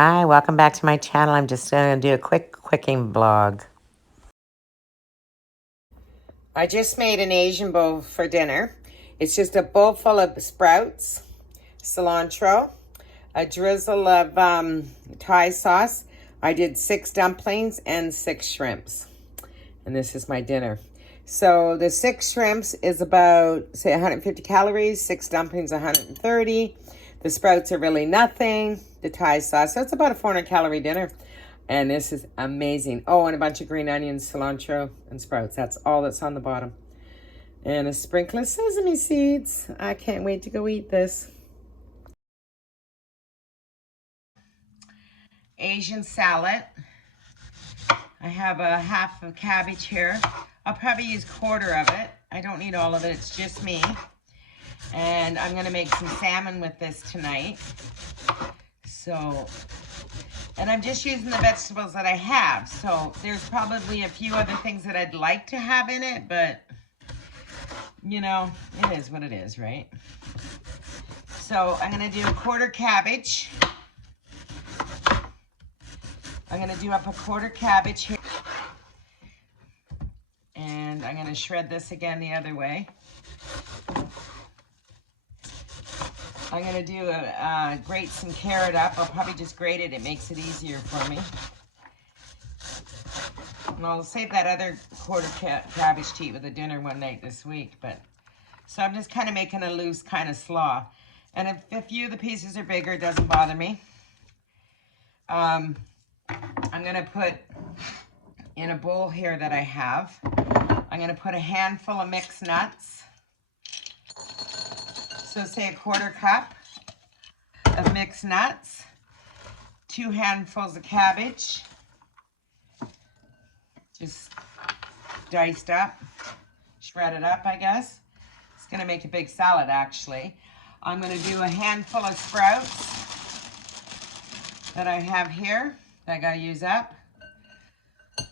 Hi, welcome back to my channel. I'm just going to do a quick cooking vlog. I just made an Asian bowl for dinner. It's just a bowl full of sprouts, cilantro, a drizzle of Thai sauce. I did 6 dumplings and 6 shrimps. And this is my dinner. So the 6 shrimps is about, say, 150 calories, 6 dumplings, 130. The sprouts are really nothing. The Thai sauce, so it's about a 400 calorie dinner. And this is amazing. Oh, and a bunch of green onions, cilantro, and sprouts. That's all that's on the bottom. And a sprinkle of sesame seeds. I can't wait to go eat this. Asian salad. I have a half of cabbage here. I'll probably use a quarter of it. I don't need all of it, it's just me. And I'm gonna make some salmon with this tonight. So, and I'm just using the vegetables that I have. So there's probably a few other things that I'd like to have in it, but you know, it is what it is, right? So I'm gonna do a quarter cabbage. I'm gonna do up a quarter cabbage here. And I'm gonna shred this again the other way. I'm gonna do grate some carrot up. I'll probably just grate it. It makes it easier for me. And I'll save that other quarter cabbage to eat with a dinner one night this week. But so I'm just kind of making a loose kind of slaw. And if a few of the pieces are bigger, it doesn't bother me. I'm gonna put in a bowl here that I have. I'm gonna put a handful of mixed nuts. So say a quarter cup of mixed nuts, 2 handfuls of cabbage, just diced up, shredded up, I guess. It's gonna make a big salad actually. I'm gonna do a handful of sprouts that I have here that I gotta use up.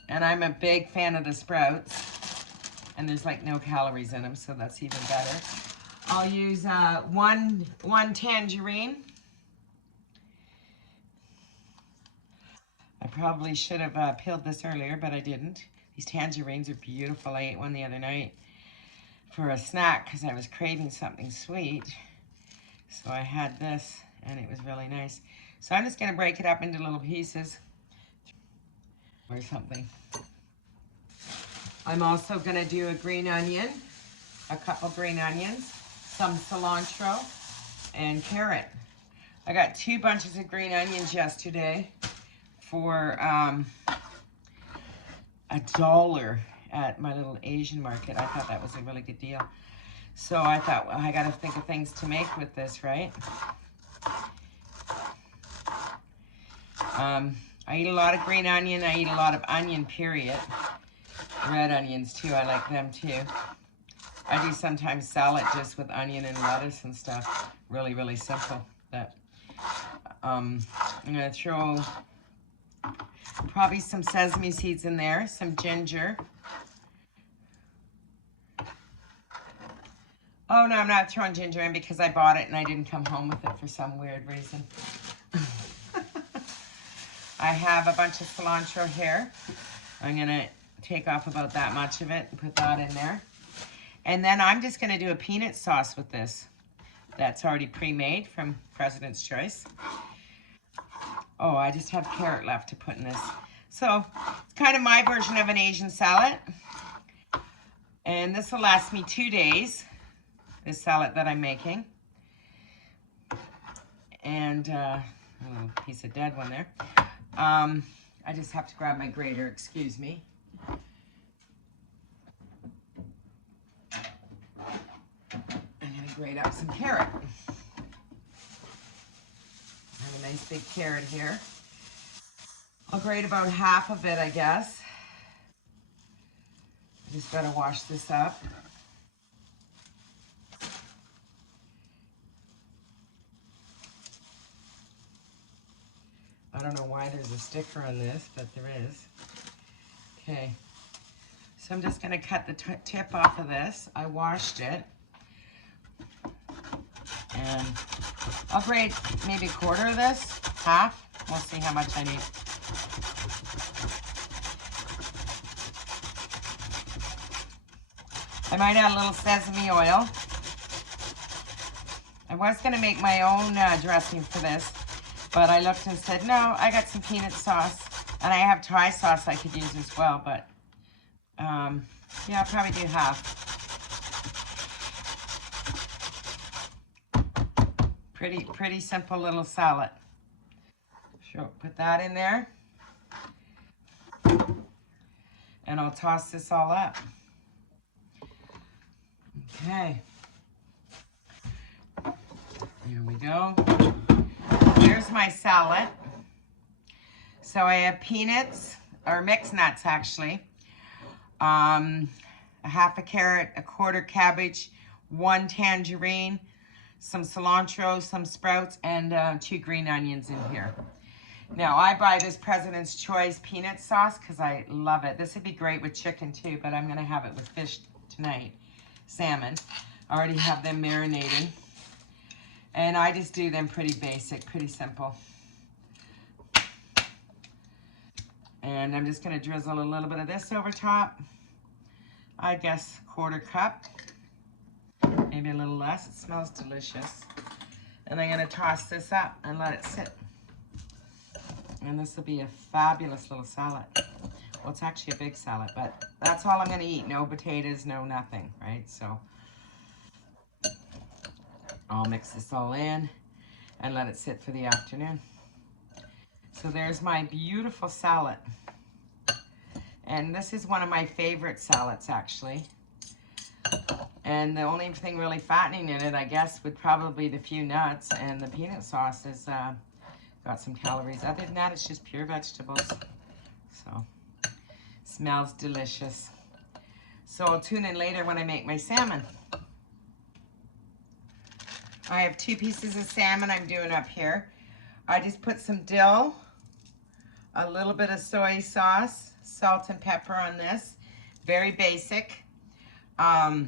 And I'm a big fan of the sprouts. And there's like no calories in them, so that's even better. I'll use one tangerine. I probably should have peeled this earlier, but I didn't. These tangerines are beautiful. I ate one the other night for a snack because I was craving something sweet. So I had this, and it was really nice. So I'm just going to break it up into little pieces or something. I'm also going to do a green onion, a couple green onions, some cilantro, and carrot. I got 2 bunches of green onions yesterday for $1 at my little Asian market. I thought that was a really good deal. So I thought, well, I got to think of things to make with this, right? I eat a lot of green onion. I eat a lot of onion, period. Red onions too, I like them too. I do sometimes salad just with onion and lettuce and stuff. Really, really simple. But I'm gonna throw probably some sesame seeds in there, some ginger. Oh no, I'm not throwing ginger in because I bought it and I didn't come home with it for some weird reason. I have a bunch of cilantro here. I'm gonna take off about that much of it and put that in there. And then I'm just gonna do a peanut sauce with this. That's already pre-made from President's Choice. Oh, I just have carrot left to put in this. So it's kind of my version of an Asian salad. And this will last me 2 days, this salad that I'm making. And a little piece of dead one there. I just have to grab my grater, excuse me. I'm gonna grate up some carrot. I have a nice big carrot here. I'll grate about half of it, I guess. I just gotta wash this up. I don't know why there's a sticker on this, but there is. Okay, so I'm just gonna cut the tip off of this. I washed it. And I'll grate maybe a quarter of this, half. We'll see how much I need. I might add a little sesame oil. I was going to make my own dressing for this, but I looked and said, no, I got some peanut sauce, and I have Thai sauce I could use as well, but yeah, I'll probably do half. Pretty simple little salad. Sure, put that in there, and I'll toss this all up. Okay. Here we go. Here's my salad. So I have peanuts, or mixed nuts actually, a half a carrot, a quarter cabbage, 1 tangerine, some cilantro, some sprouts, and 2 green onions in here. Now I buy this President's Choice peanut sauce because I love it. This would be great with chicken too, but I'm gonna have it with fish tonight, salmon. I already have them marinated. And I just do them pretty basic, pretty simple. And I'm just gonna drizzle a little bit of this over top. I guess 1/4 cup, maybe a little less. It smells delicious. And I'm gonna toss this up and let it sit. And this will be a fabulous little salad. Well, it's actually a big salad, but that's all I'm gonna eat. No potatoes, no nothing, right? So I'll mix this all in and let it sit for the afternoon. So there's my beautiful salad. And this is one of my favorite salads, actually. And the only thing really fattening in it, I guess, would probably be the few nuts, and the peanut sauce has got some calories. Other than that, it's just pure vegetables. So, smells delicious. So I'll tune in later when I make my salmon. I have 2 pieces of salmon I'm doing up here. I just put some dill, a little bit of soy sauce, salt and pepper on this. Very basic. I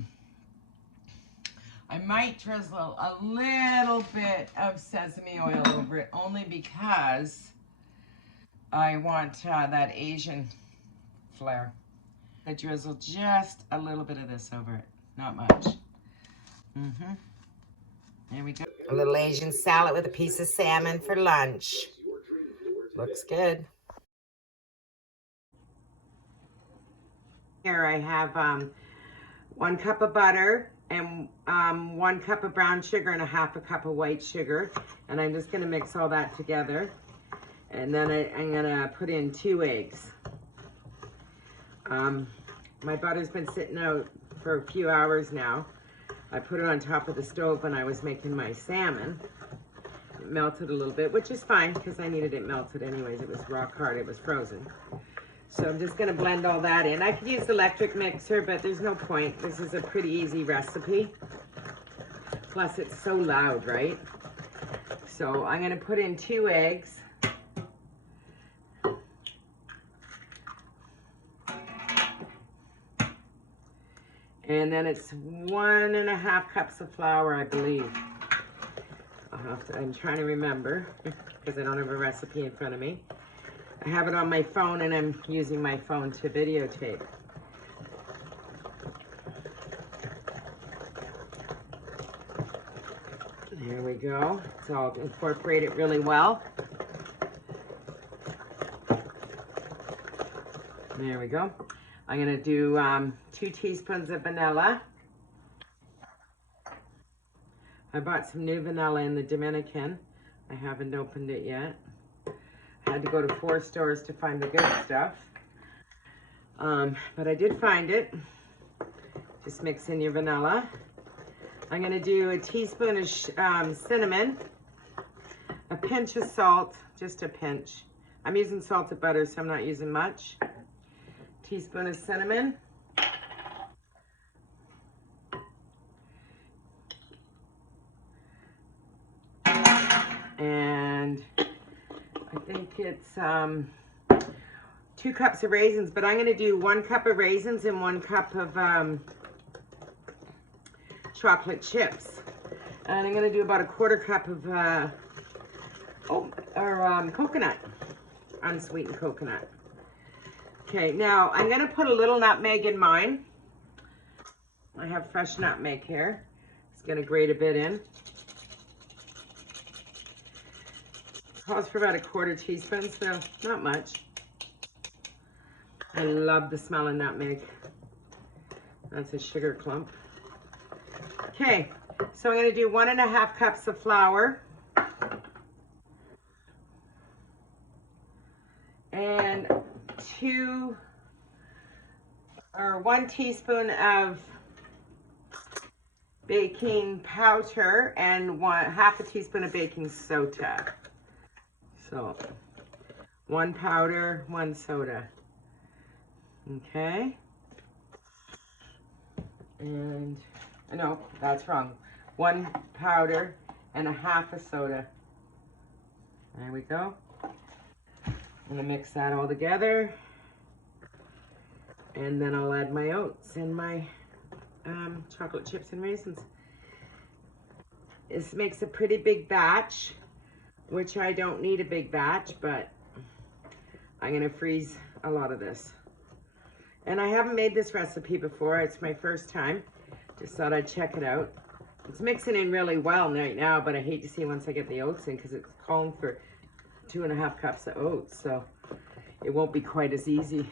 might drizzle a little bit of sesame oil over it, only because I want that Asian flair. I drizzle just a little bit of this over it, not much. There we go. A little Asian salad with a piece of salmon for lunch. Looks good. Here I have 1 cup of butter and 1 cup of brown sugar and a half a cup of white sugar. And I'm just gonna mix all that together. And then I'm gonna put in 2 eggs. My butter's been sitting out for a few hours now. I put it on top of the stove when I was making my salmon. It melted a little bit, which is fine because I needed it melted anyways. It was rock hard, it was frozen. So I'm just gonna blend all that in. I could use the electric mixer, but there's no point. This is a pretty easy recipe. Plus it's so loud, right? So I'm gonna put in 2 eggs. And then it's 1.5 cups of flour, I believe. I'm trying to remember because I don't have a recipe in front of me. I have it on my phone and I'm using my phone to videotape. There we go. So I'll incorporate it really well. There we go. I'm gonna do 2 teaspoons of vanilla. I bought some new vanilla in the Dominican. I haven't opened it yet. I had to go to 4 stores to find the good stuff. But I did find it. Just mix in your vanilla. I'm gonna do a teaspoon of cinnamon, a pinch of salt, just a pinch. I'm using salted butter, so I'm not using much. Teaspoon of cinnamon. And I think it's 2 cups of raisins, but I'm going to do 1 cup of raisins and 1 cup of chocolate chips. And I'm going to do about a 1/4 cup of, coconut, unsweetened coconut. Okay, now I'm gonna put a little nutmeg in mine. I have fresh nutmeg here. It's gonna grate a bit in. Calls for about a 1/4 teaspoon, so not much. I love the smell of nutmeg. That's a sugar clump. Okay, so I'm gonna do 1½ cups of flour. And 1 teaspoon of baking powder and 1/2 teaspoon of baking soda. So 1 powder, 1 soda. Okay. And no, that's wrong. 1 powder and 1/2 a soda. There we go. I'm gonna mix that all together. And then I'll add my oats and my chocolate chips and raisins. This makes a pretty big batch, which I don't need a big batch, but I'm gonna freeze a lot of this. And I haven't made this recipe before. It's my first time. Just thought I'd check it out. It's mixing in really well right now, but I hate to see once I get the oats in because it's calling for 2½ cups of oats, so it won't be quite as easy.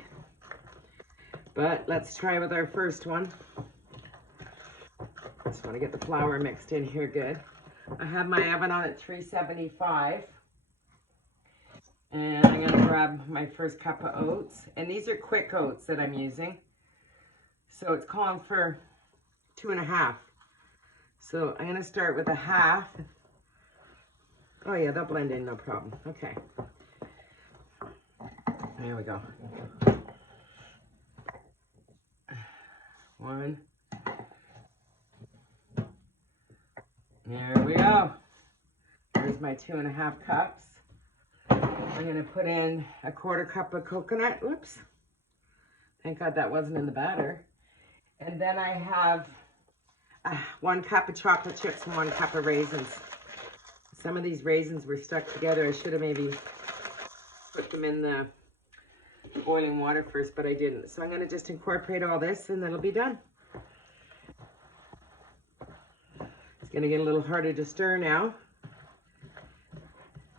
But let's try with our first one. Just want to get the flour mixed in here good. I have my oven on at 375. And I'm going to grab my first cup of oats. And these are quick oats that I'm using. So it's calling for 2½. So I'm going to start with 1/2. Oh yeah, they'll blend in, no problem. Okay. There we go. 1. There we go. There's my 2½ cups. I'm going to put in 1/4 cup of coconut. Oops. Thank God that wasn't in the batter. And then I have 1 cup of chocolate chips and 1 cup of raisins. Some of these raisins were stuck together. I should have maybe put them in the boiling water first, but I didn't. So I'm going to just incorporate all this and that'll be done. It's going to get a little harder to stir now.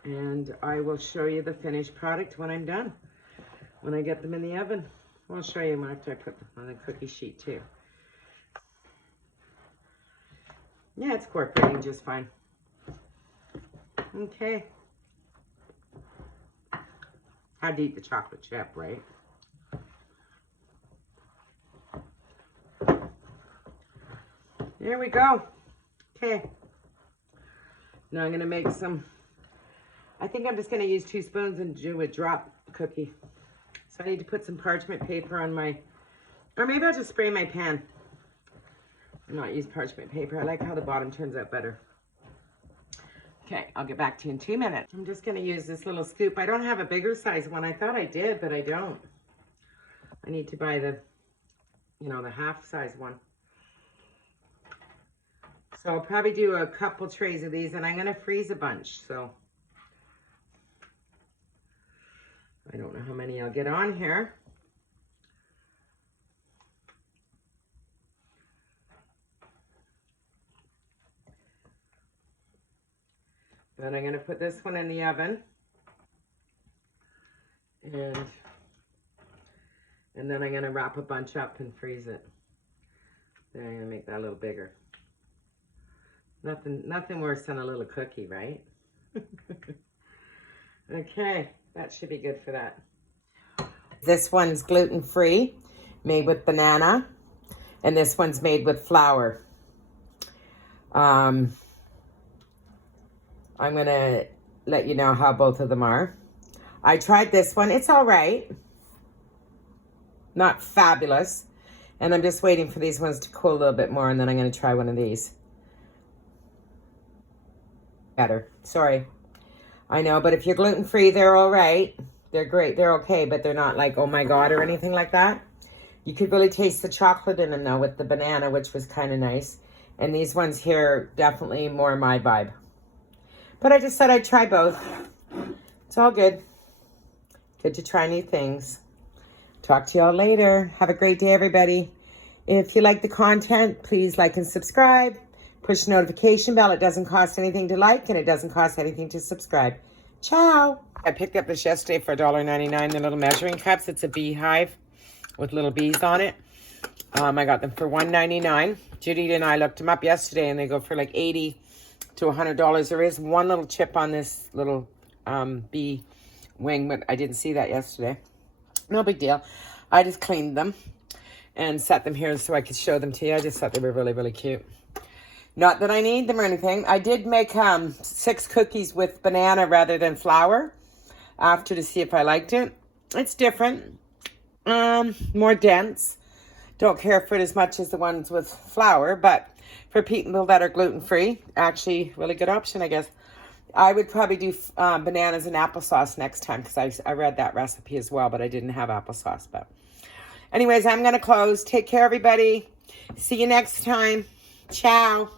And I will show you the finished product when I'm done. When I get them in the oven. I'll show you after I put them on the cookie sheet too. Yeah, it's incorporating just fine. Okay. Had to eat the chocolate chip, right? There we go. Okay. Now I'm going to make some, I think I'm just going to use 2 spoons and do a drop cookie. So I need to put some parchment paper on my, or maybe I'll just spray my pan. Not use parchment paper. I like how the bottom turns out better. Okay, I'll get back to you in 2 minutes. I'm just gonna use this little scoop. I don't have a bigger size one. I thought I did, but I don't. I need to buy the, you know, the half size one. So I'll probably do a couple trays of these and I'm gonna freeze a bunch, so. I don't know how many I'll get on here. Then I'm going to put this one in the oven. And then I'm going to wrap a bunch up and freeze it. Then I'm going to make that a little bigger. Nothing worse than a little cookie, right? Okay, that should be good for that. This one's gluten-free, made with banana. And this one's made with flour. I'm going to let you know how both of them are. I tried this one. It's all right. Not fabulous. And I'm just waiting for these ones to cool a little bit more, and then I'm going to try one of these. Better. Sorry. I know, but if you're gluten-free, they're all right. They're great. They're okay, but they're not like, oh my God, or anything like that. You could really taste the chocolate in them, though, with the banana, which was kind of nice. And these ones here, definitely more my vibe. But I just said I'd try both. It's all good. Good to try new things. Talk to y'all later. Have a great day, everybody. If you like the content, please like and subscribe. Push the notification bell. It doesn't cost anything to like, and it doesn't cost anything to subscribe. Ciao. I picked up this yesterday for $1.99, the little measuring cups. It's a beehive with little bees on it. I got them for $1.99. Judy and I looked them up yesterday, and they go for like $80 to $100. There is one little chip on this little bee wing, but I didn't see that yesterday. No big deal. I just cleaned them and set them here so I could show them to you. I just thought they were really, really cute. Not that I need them or anything. I did make 6 cookies with banana rather than flour after to see if I liked it. It's different. More dense. Don't care for it as much as the ones with flour, but for people that are gluten-free, actually really good option, I guess. I would probably do bananas and applesauce next time because I read that recipe as well, but I didn't have applesauce. But anyways, I'm going to close. Take care, everybody. See you next time. Ciao.